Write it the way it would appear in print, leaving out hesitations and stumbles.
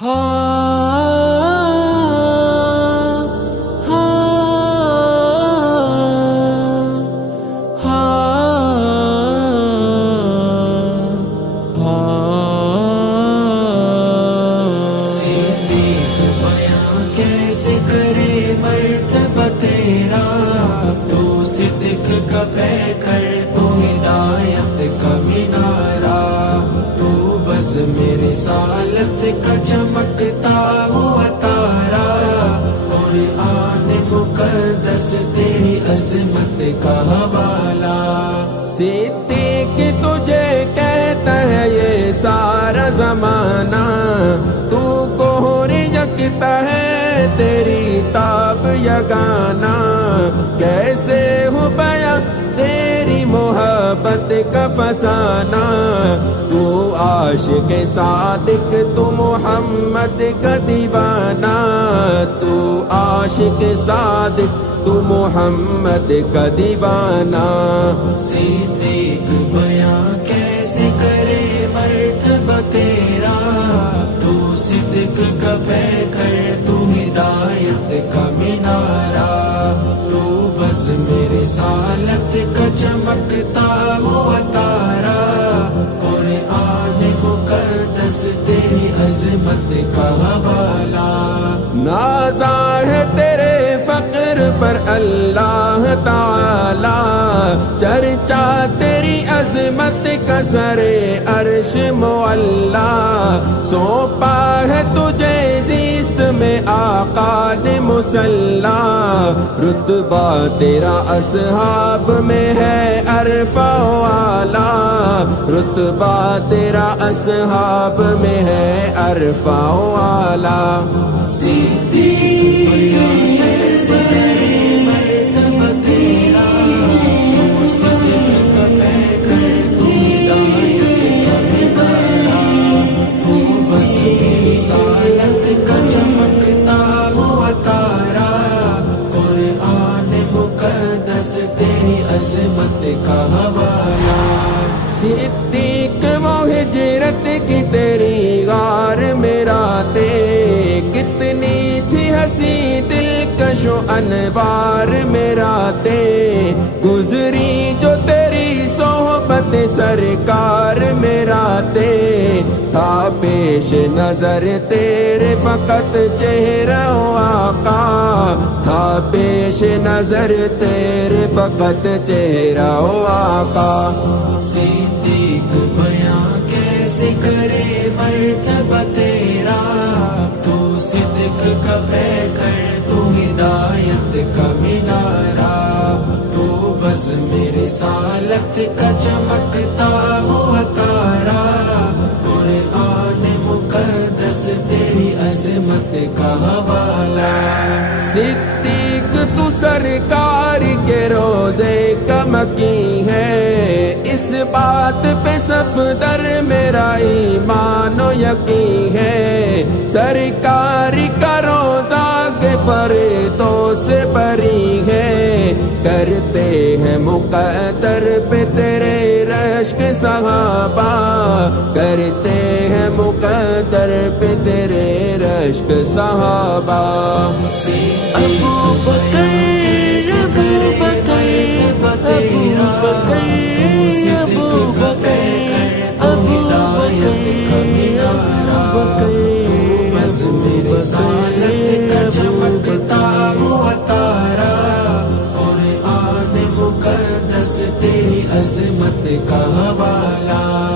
کیسے کرے مرتبہ تیرا، تو صدق کا پیکر، تو ہدایت کا مینارہ، تو بس میری رسالت کا چمکتا ہوا تارا، قرآن مقدس تیری عظمت کا حوالہ۔ صدیق تجھے کہتا ہے یہ سارا زمانہ، تو کوہر یکتا ہے تیری تاب یگانا، کیسے ہو بیاں تیری محبت کا فسانہ، تو عاشق صادق تو محمد کا دیوانہ، تو عاشق صادق تو محمد کا دیوانہ۔ صدیق بیاں کیسے کرے مرتبہ تیرا، تو صدق کا پیکر، تو ہدایت کا مینارہ، تو بس میری رسالت کا چمکتا ہوا تارا، قرآن مقدس تیری عظمت کا حوالہ۔ نازا ہے تیرے فقر پر اللہ تعالی، چرچا تیری عظمت کا سر عرش معلا، سونپا ہے تجھے زیست میں آقا نے مسلح، رتبہ تیرا اصحاب میں ہے عرفہ و اعلی، رتبہ تیرا اصحاب میں ہے عرفہ و اعلی۔ صدیق بیاں کیسے کرے مرتبہ تیرا، تو صدق کا پیکر، تو ہدایت کا مینارہ، تو بس میری رسالت کا چمکتا ہوا تارا، قرآن مقدس تیری عظمت کا حوالہ۔ صدیق وہ ہجرت کی تیری غار میں راتیں، کتنی تھی ہنسی دلکش و انوار میں راتیں، گزری جو تیری صحبت سرکار میں راتیں، تھا پیش نظر تیرے فقط چہرہ و آقا، تھا پیش نظر تیرے فقط چہرہ و آقا۔ صدیق بیاں کیسے کرے مرتبہ تیرا، تو صدق کا پیکر، تو ہدایت کا مینارہ، تو بس میری رسالت کا چمکتا ہوا تارا، قرآن مقدس تیری عظمت کا حوالہ۔ صدیق تو سرکار کے روزے کا مکی ہے، اس بات پہ صفدر میرا ایمان و یقین ہے، سرکار کا روزہ کے فریدوں سے بری ہے، کرتے ہیں مقدر پہ تیرے رشک صحابہ، کرتے ہیں مقدر پہ تیرے رشک صحابہ۔ ابو بکر ابو بکر ابو بکر ابو بکر ابو ہدایت کا مینارہ، تو بس میری رسالت کا چمکتا ہوا تارا، قرآن مقدس تیری عظمت کا حوالہ۔